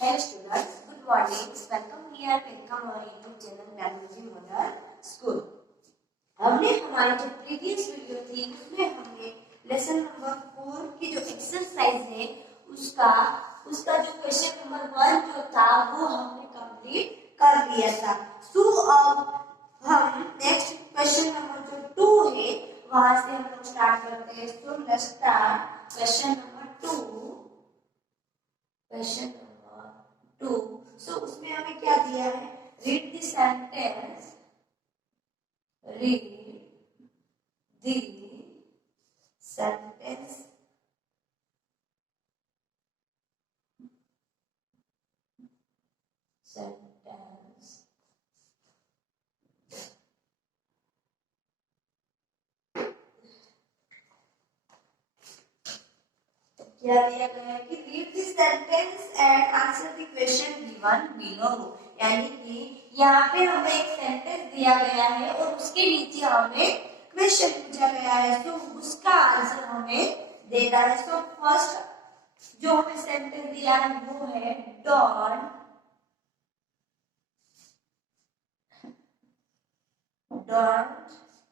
Hello students, good morning. Welcome here. Welcome our YouTube channel Technology Model School. हमने हमारी जो previous video थी उसमें हमने लेसन नंबर 4 की जो एक्सरसाइज है उसका उसका जो क्वेश्चन नंबर 1 जो था वो हमने कंप्लीट कर लिया था। सो अब हम नेक्स्ट क्वेश्चन नंबर जो 2 है वहां से हम लोग स्टार्ट करते हैं। So let's start question number 2। Question number 2। सो उसमें हमें क्या दिया है? Read the sentence, read the sentence sentence क्या दिया गया है कि read the sentence and answer the question given below. यानी कि यहाँ पे हमें एक सेंटेंस दिया गया है और उसके नीचे हमें क्वेश्चन पूछा गया है, तो उसका आंसर हमें देना है। सो फर्स्ट जो हमें सेंटेंस दिया है वो है don't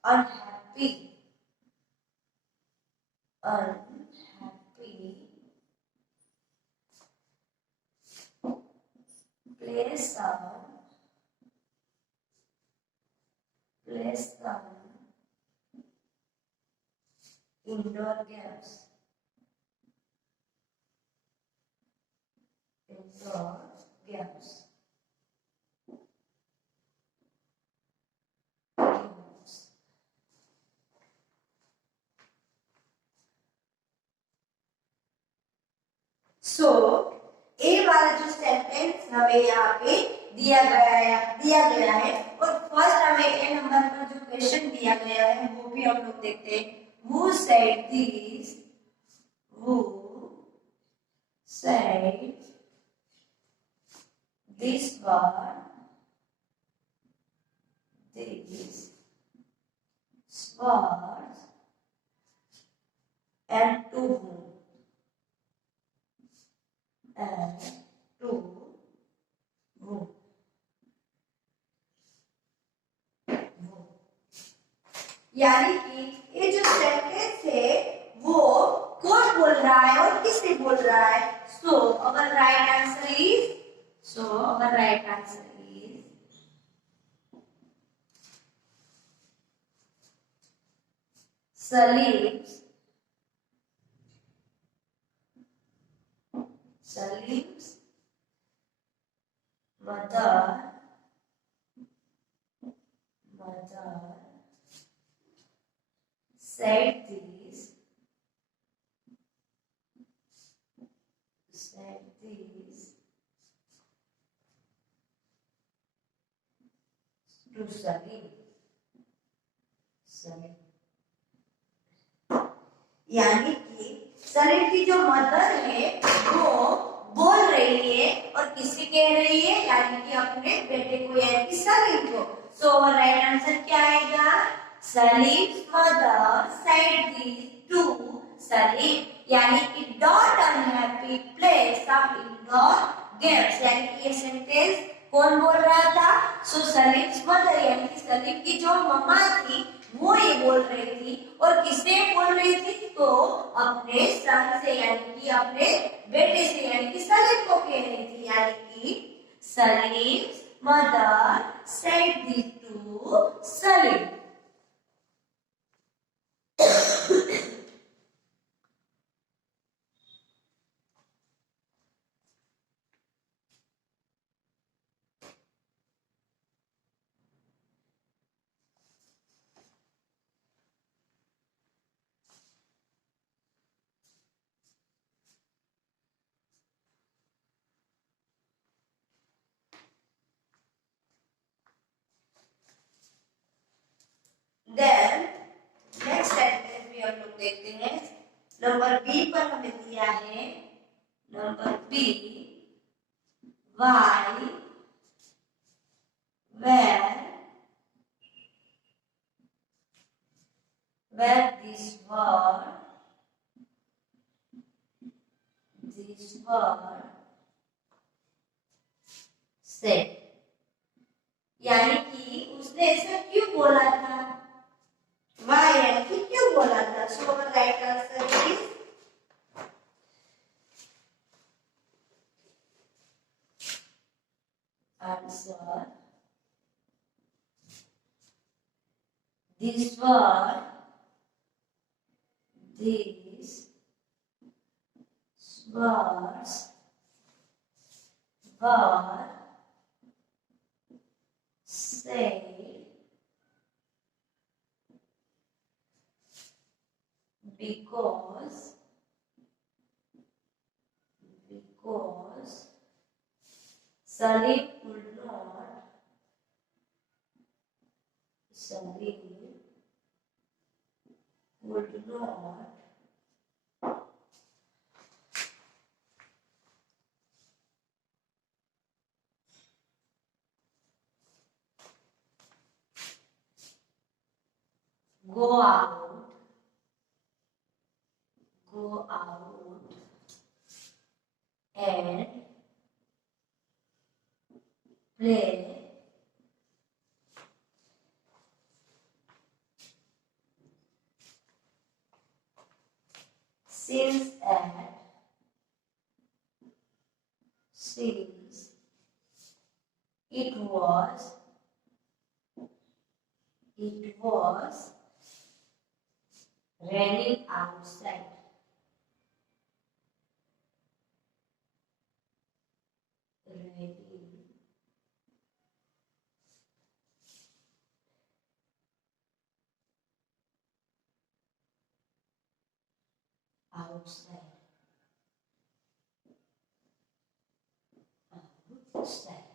unhappy play some indoor games. सो ए वाला जो सेंटेंस हमें यहाँ पे दिया गया है और फर्स्ट हमें ए नंबर पर जो क्वेश्चन दिया गया है वो भी हम लोग देखते हैं। Who said this? Who said this word? This words and to whom? And to whom? यानी कि ये जो सेंटेंस है वो कौन बोल रहा है और किससे बोल रहा है? So our right answer is Salim's mother said this to Salim. यानी कि सलीम की जो मदर है वो बोल रही है और किसे कह रही है? यानी कि अपने बेटे को यानी कि सलीम को। सो राइट आंसर क्या आएगा? Salim mother said this to Salim. यानी कि डॉट unhappy play some indoor games. यानी कि ये सेंटेंस कौन बोल रहा था? सो सलीम मदर यानी कि सलीम की जो मम्मा थी वो ये बोल रही थी और किससे बोल रही थी? तो अपने सन से यानी कि अपने बेटे से यानी कि सलीम को कह रही थी। यानी कि Salim mother said this to Salim. Then next sentence भी हम लोग देखते हैं। नंबर बी पर हमें दिया है number B why where this word said. यानी कि उसने ऐसा क्यों बोला था? Why? यानी कि क्यों बोला था? So our right answer is answer. These words were said because Salim would not go out and play since it was raining outside. Raining outside.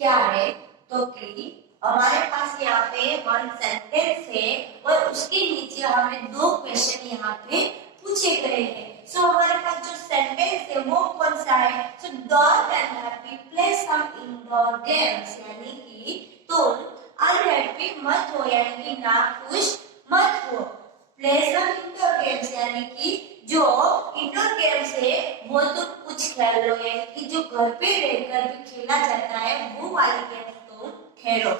क्या है? तो कि हमारे पास यहाँ पे वन सेंटेंस है और उसके नीचे हमें दो क्वेश्चन यहाँ पे पूछे गए हैं। सो हमारे पास जो सेंटेंस है वो कौन सा है? सो डॉट and happy play some indoor games, यानी कि तुम अनहैप्पी मत हो, यानी कि नाखुश मत हो। प्ले सम इंडोर गेम्स यानी कि जो इंडोर गेम्स है वो तो कुछ खेल लो, यानी कि जो घर पे रहकर भी खेला जाता है वो वाली गेम तुम खेलो।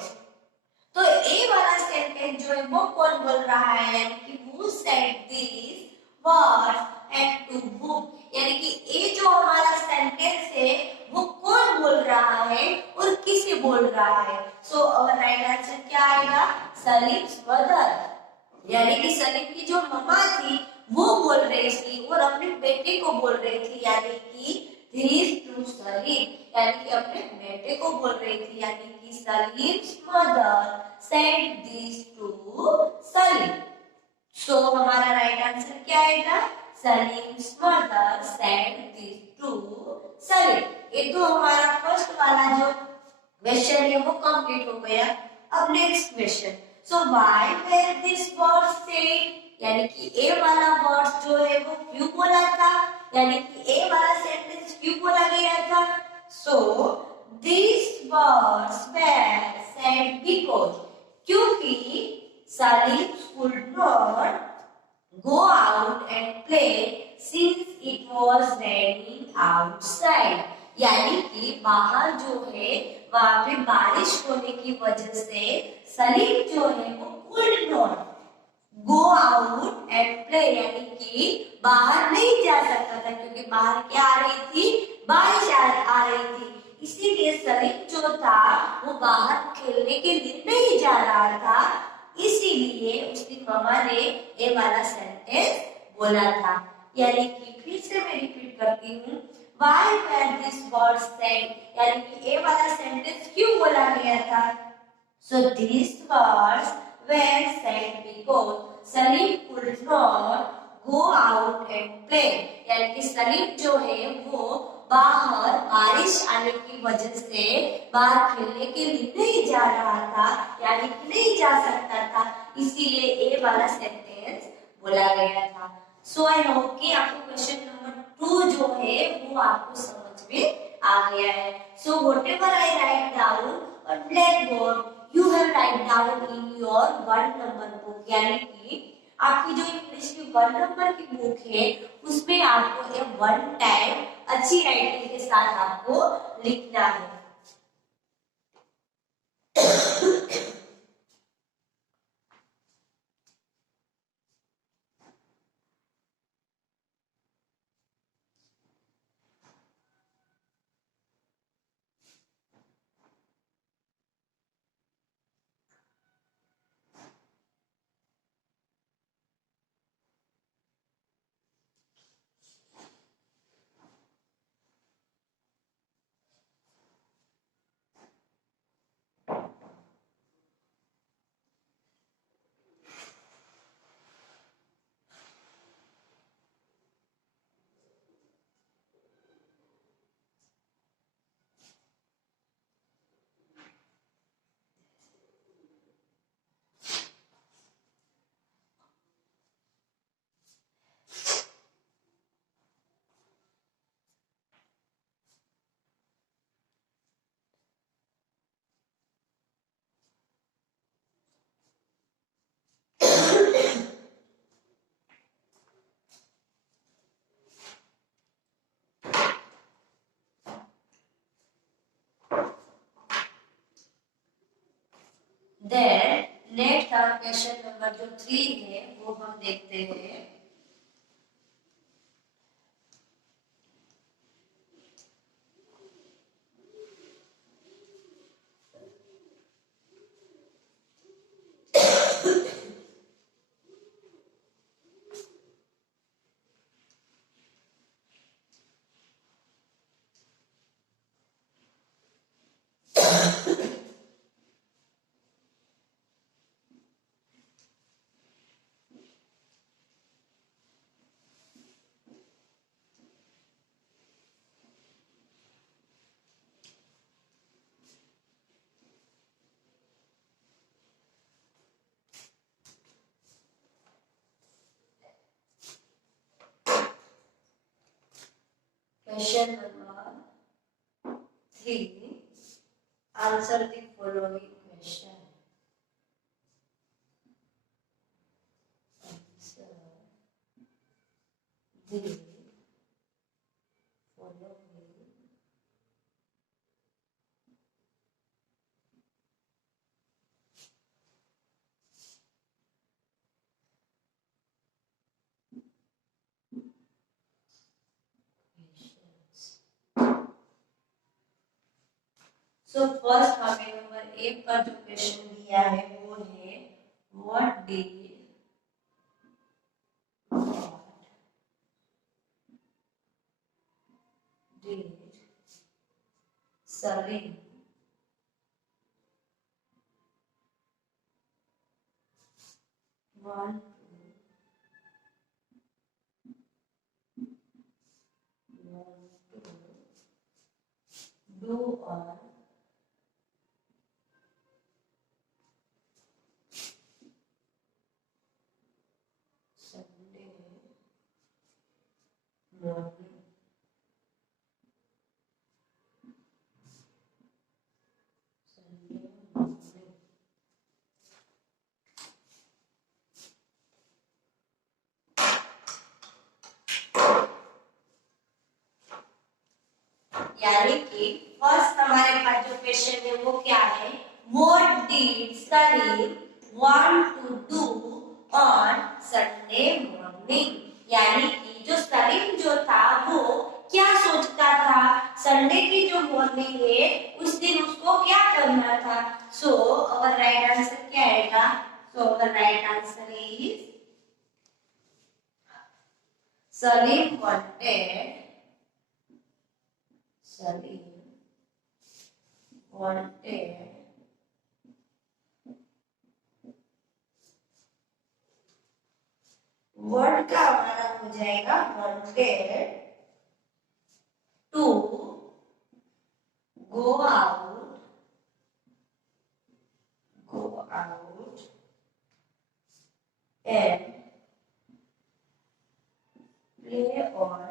तो ए वाला सेंटेंस जो है वो कौन बोल रहा है? यानी कि who said these words and to whom, यानी कि ए जो हमारा सेंटेंस है वो कौन बोल रहा है और किसे बोल रहा है? सो और राइट आंसर क्या आएगा? सलीम्स मदर, यानी कि सलीम की जो मम्मा थी वो बोल रही थी और अपने बेटे को बोल रही थी, यानी कि this to सलीम, यानी कि अपने बेटे को बोल रही थी, यानी कि Salim's mother said this to Salim. So हमारा राइट आंसर क्या आएगा? Salim's mother said this to Salim. ये तो हमारा फर्स्ट वाला जो क्वेश्चन है वो कंप्लीट हो गया। अब next question, so why were this word said, यानी कि ए वाला वर्ड जो है वो क्यों बोला था, यानी कि ए वाला सेंटेंस क्यों बोला गया था? So this words were said because, क्योंकि Salim could not go out and play since it was raining outside, यानी कि बाहर जो है वहां पे बारिश होने की वजह से सलीम जो है वो could not go out and play, यानी कि बाहर नहीं जा सकता था, क्योंकि बाहर क्या आ रही थी? बारिश आ रही थी। इसीलिए सलीम जो था वो बाहर खेलने के लिए नहीं जा रहा था, इसीलिए उसकी मम्मा ने ये वाला सेंटेंस बोला था। यानी कि फिर से मैं रिपीट करती हूँ, Why were these words said, यानी कि ये वाला सेंटेंस क्यों बोला गया था? So these words were said because Salim could not go out and play, यानी कि सलीम जो है वो बाहर बारिश आने की वजह से बाहर खेलने के लिए नहीं जा रहा था, यानी कि नहीं जा सकता था, इसीलिए ए वाला सेंटेंस बोला गया था। सो आई होप कि आपको क्वेश्चन नंबर टू जो है वो आपको समझ में आ गया है। So what ever I write down on black board you have write down in your 1 number book, यानी कि आपकी जो इंग्लिश की 1 नंबर की बुक है उसमें आपको एक 1 टाइम अच्छी राइटिंग के साथ आपको लिखना है। देन नेक्स्ट क्वेश्चन नंबर जो 3 है वो हम देखते हैं। Question number 3, answer the following question. Answer the following questions. So first हमें नंबर 1 पर जो क्वेश्चन दिया है वो है what did Salim want to do on Sunday morning? Sunday morning. यानी कि फर्स्ट हमारे पास जो क्वेश्चन है वो क्या है, what did Salim want to do on Sunday morning, यानी कि जो सलीम जो था वो क्या सोचता था संडे की जो मॉर्निंग है उस दिन उसको क्या करना था। सो अवर राइट आंसर क्या आएगा, so our right answer is Salim wanted Salim wanted word का हमारा हो जाएगा wanted to go out and play on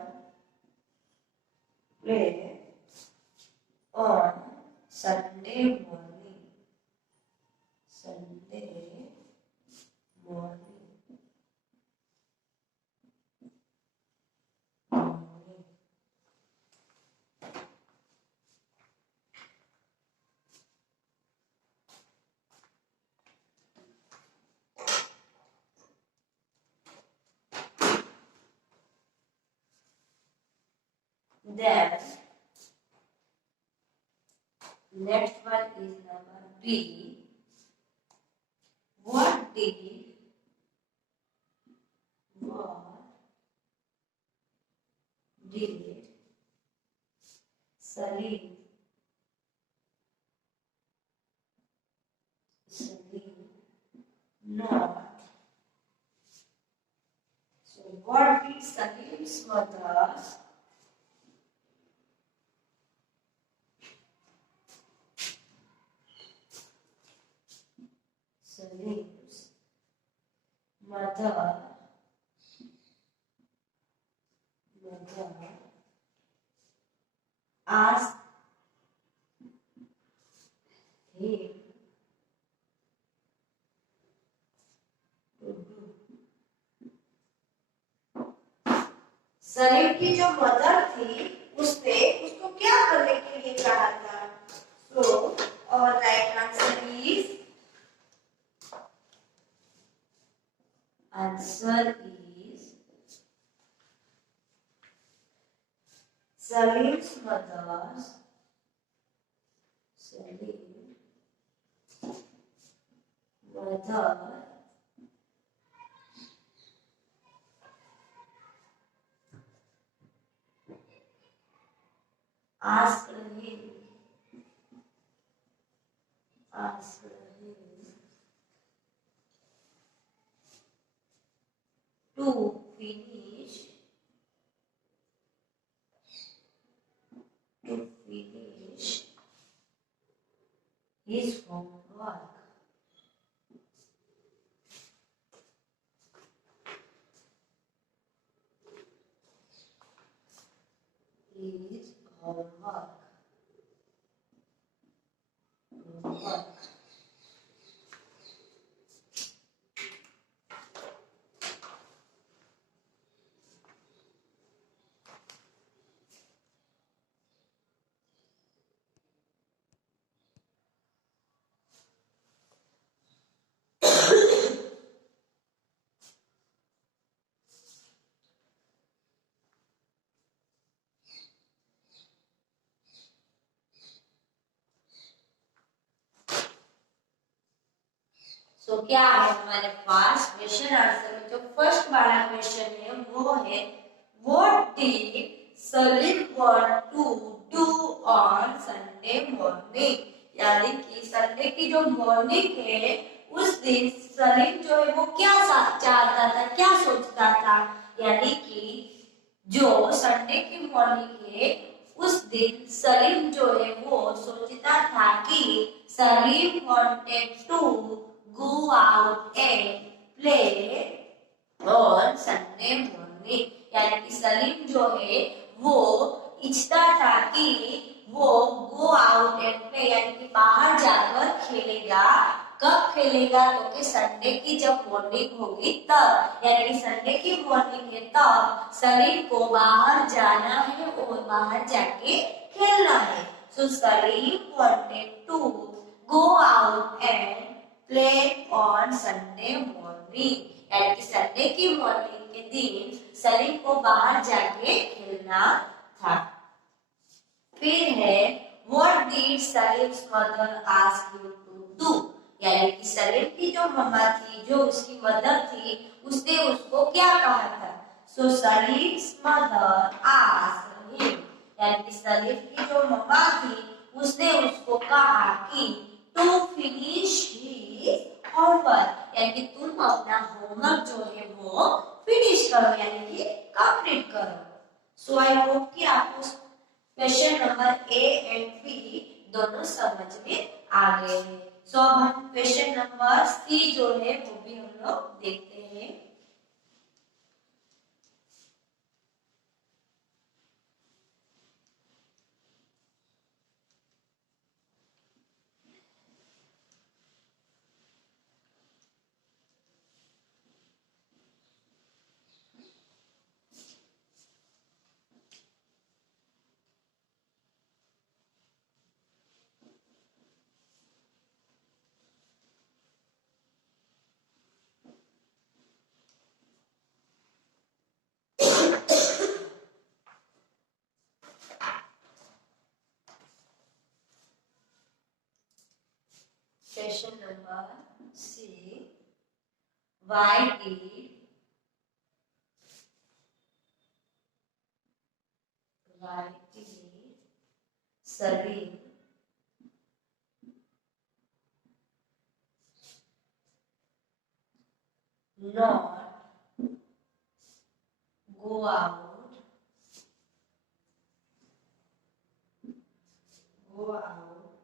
Sunday morning then next one is number B. What did Salim not? So what did Salim's mother Salim's mother asked him to do? Salim की जो mother थी उसने उसको क्या करने के लिए कहा था? So our right answer is Salim's mother asked him to finish his homework. His homework. तो क्या है हमारे पास क्वेश्चन आंसर में जो फर्स्ट वाला क्वेश्चन है वो है what did Salim want to do on Sunday morning. यानी कि संडे की जो मॉर्निंग है उस दिन सलीम जो है वो क्या चाहता था, क्या सोचता था। यानी कि जो संडे की मॉर्निंग है उस दिन सलीम जो है वो सोचता था कि Salim wanted to go out and play on Sunday morning। यानी कि सलीम जो है वो इच्छता था कि वो go out and play यानी कि बाहर जाकर खेलेगा। कब खेलेगा? तो कि संडे की जब मॉर्निंग होगी तब। यानी कि संडे की मॉर्निंग है तब सलीम को बाहर जाना है और बाहर जाके खेलना है। So Salim wanted to go out and play on Sunday morning. यानी कि संडे की मॉर्निंग के दिन सलीम को बाहर जाके खेलना था। फिर है what did Salim's mother ask him to do. यानी कि सलीम की जो मम्मा थी, जो उसकी मदर थी, उसने उसको क्या कहा था। सो सलीम्स मदर आस्क्ड हिम यानी कि सलीम की जो मम्मा थी उसने उसको कहा कि टू फिनिश हिज होमवर्क। यानी कि तुम अपना होमवर्क जो है वो फिनिश करो यानी कि कंप्लीट करो। सो आई होप कि आपको question number A and B दोनों समझ में आ गए हैं। सो अब हम क्वेश्चन नंबर सी जो है वो भी हम लोग देखते हैं। Question number 6, why did Salim not go out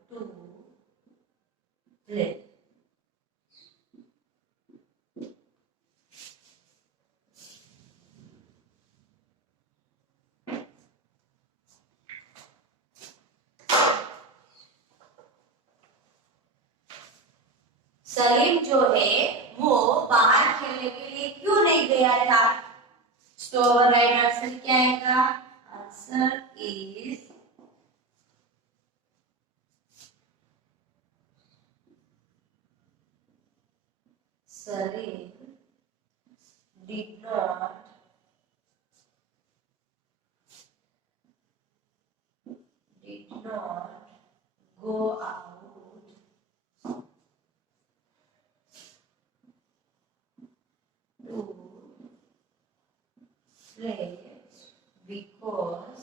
to play? Salim जो है वो बाहर खेलने के लिए क्यों नहीं गया था? तो राइट आंसर क्या आएगा? Answer is Salim did not go out to play because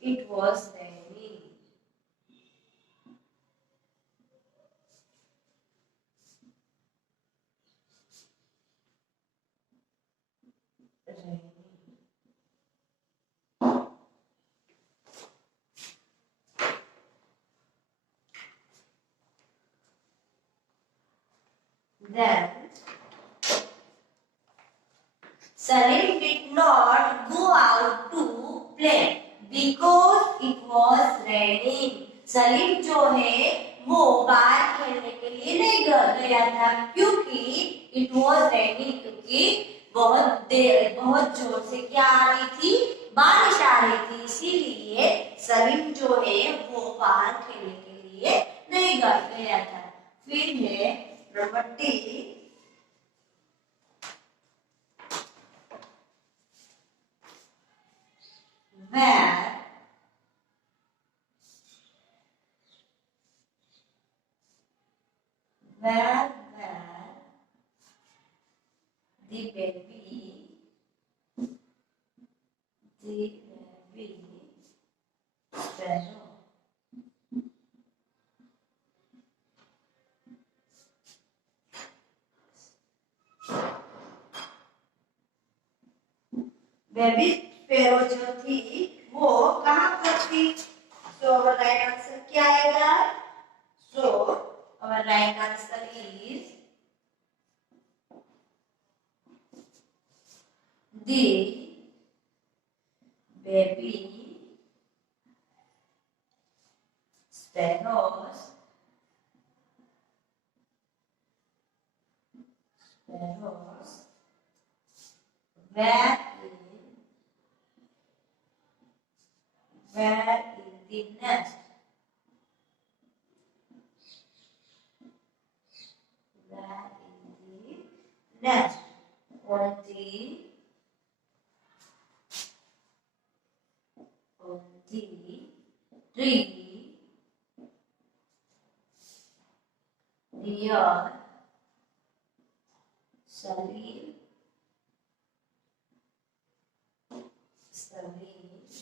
it was raining. Then Salim did not go out to play because it was raining. Salim जो है वो बाहर खेलने के लिए नहीं गया था क्योंकि it was raining, क्योंकि बहुत जोर से क्या आ रही थी? बारिश आ रही थी। इसीलिए सलीम जो है वो बाहर खेलने के लिए नहीं गया था। फिर है number 3, where the baby sparrow baby sparrow जो थी वो कहाँ पर थी? सो अवर राइट आंसर क्या आएगा? So our right answer is the baby sparrows were in the nest. On the tree near Salim's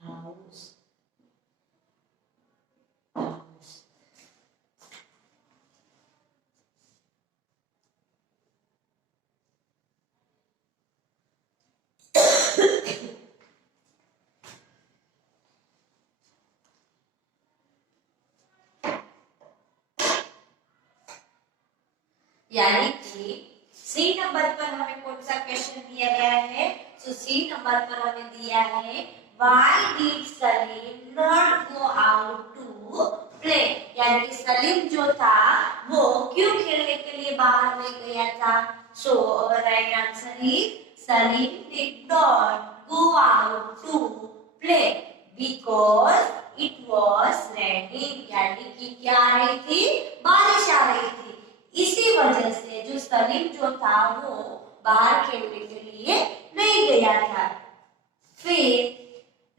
house. यानी कि सी नंबर पर हमें कौन सा क्वेश्चन दिया गया है? तो सी नंबर पर हमें दिया है Why did Salim not go out to play? यानी कि सलीम जो था वो क्यों खेलने के लिए बाहर नहीं गया था? So our right answer is Salim did not go out to play because it was raining. यानी कि क्या आ रही थी? बारिश आ रही थी। इसी वजह से जो सलीम जो था वो बाहर खेलने के लिए नहीं गया था। फिर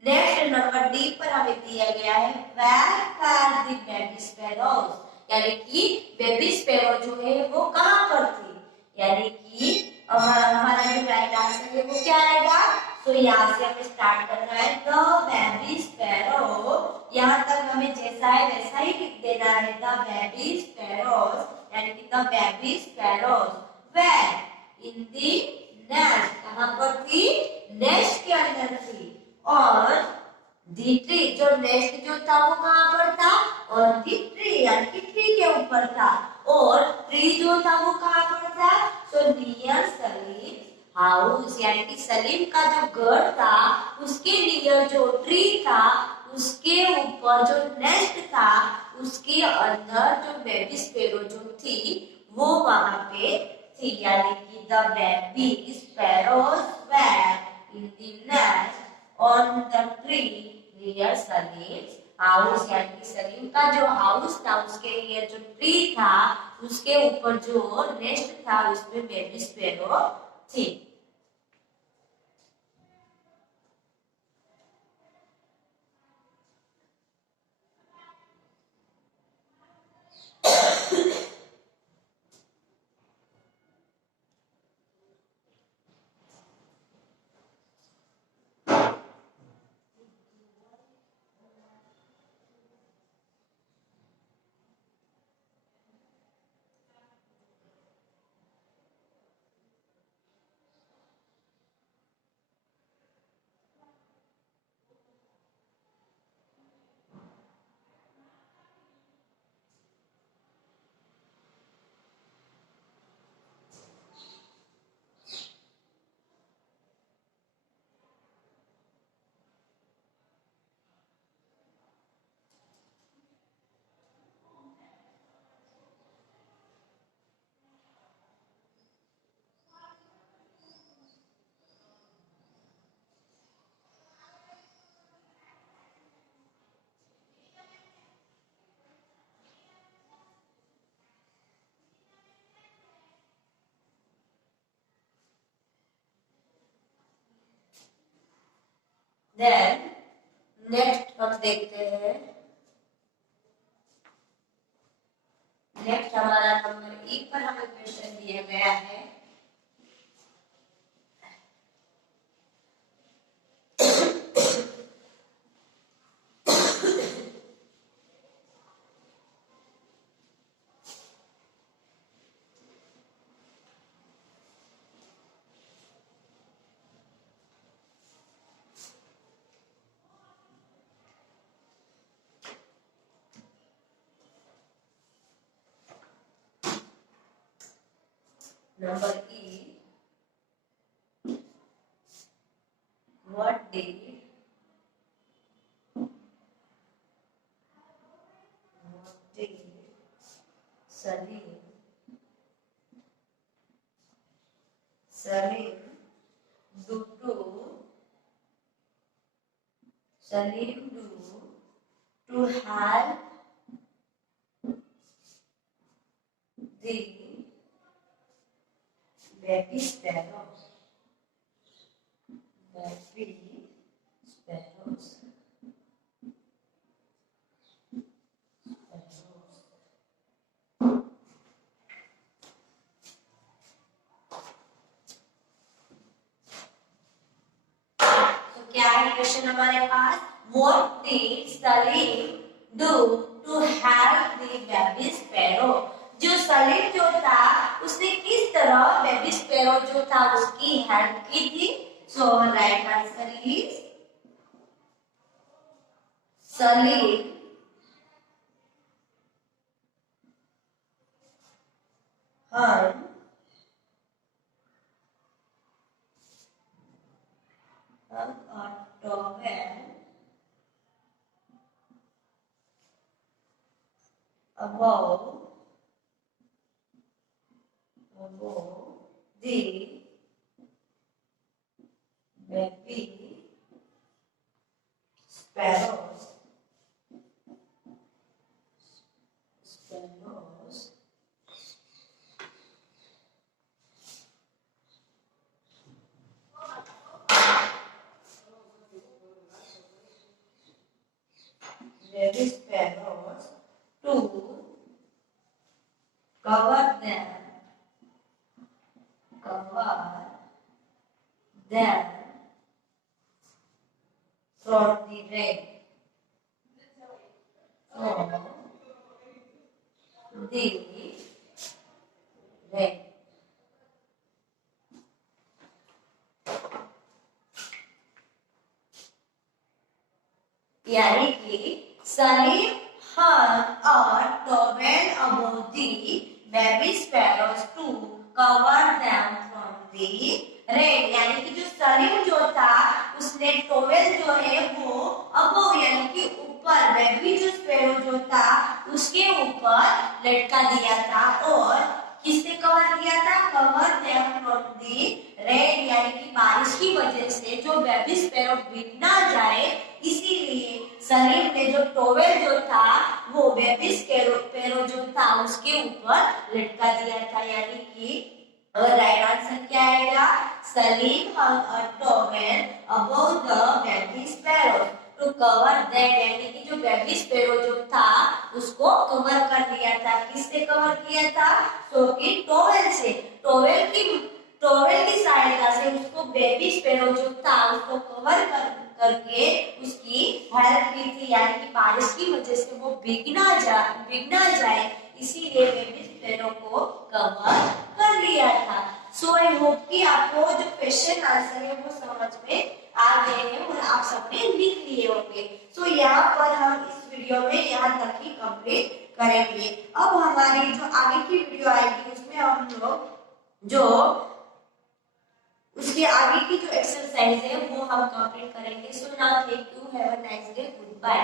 नेक्स्ट नंबर डी पर हमें दिया गया है where were the baby sparrows, यानी कि बेबी स्पैरो जो है वो कहां पर थी, यानी कि हमारा जो राइट आंसर है वो क्या आएगा। तो यहाँ से हमें स्टार्ट करना है द बेबी स्पैरो, यहाँ तक हमें जैसा है वैसा ही लिख देना है द बेबी स्पैरोज, यानी कि the baby sparrows were in the nest, कहां पर थी, नेस्ट के अंदर थी। और दी ट्री, जो नेस्ट जो था वो कहां पर था, और दी ट्री यानी कि ट्री के ऊपर था, और ट्री जो था वो कहां पर था, तो नियर सलीम हाउस, यानी कि सलीम का जो घर था उसके नियर जो ट्री था उसके ऊपर जो नेस्ट था उसके अंदर जो बेबी स्पैरो जो थी वो वहां पे थी, यानी कि the baby sparrows were in the nest on the tree near Salim house, यानी कि सलीम का जो हाउस था उसके नियर जो ट्री था उसके ऊपर जो नेस्ट था उसमें बेबी स्पैरो थी। देन नेक्स्ट हम देखते हैं, नेक्स्ट हमारा नंबर 1 पर हमें क्वेश्चन दिया गया है number E, what did Salim Salim do to Salim do to help the baby sparrows, baby sparrows, sparrows. तो क्या है क्वेश्चन हमारे पास, what did Salim do to help the baby sparrow, जो सलीम जो था उसने किस तरह बेबी स्पैरो जो था उसकी हेल्प की थी। So right answer is Salim hung a towel above the baby sparrows. Sparrows. baby sparrows to cover them from the rain. यानी कि Salim hung a towel above the baby sparrows to cover them from the rain. यानी कि जो सलीम जो था उसने towel जो है वो above यानी कि ऊपर बेबी जो स्पैरो जो था उसके ऊपर लटका दिया था और किसने कवर किया था? Cover them from the rain यानी कि बारिश की वजह से जो बेबी स्पैरो भीग ना जाए इसीलिए सलीम ने जो टोवेल जो था वो बेबी स्पैरो जो था उसके ऊपर लटका दिया था। यानी कि राइट आंसर क्या आएगा? Salim hung a towel above the baby sparrow to cover that यानी कि जो बेबी स्पैरो जो था उसको कवर कर दिया था। किससे कवर किया था? सो कि टोवेल से। टोवेल की सहायता से उसको बेबी स्पैरो जो था उसको कवर करके उसकी हेल्प की थी। यानी कि बारिश की वजह से वो भीग ना जाए इसीलिए बेबी स्पैरो को कवर कर लिया था। सो आई होप कि आपको जो क्वेश्चन आंसर है वो समझ में आ गए हैं और आप सबने लिख लिए होंगे। सो यहाँ पर हम इस वीडियो में यहाँ तक ही कंप्लीट करेंगे। अब हमारी जो आगे की वीडियो आएगी उसमें हम लोग जो उसके आगे की जो एक्सरसाइज है वो हम कंप्लीट करेंगे। So now thank you, have a nice day, good bye.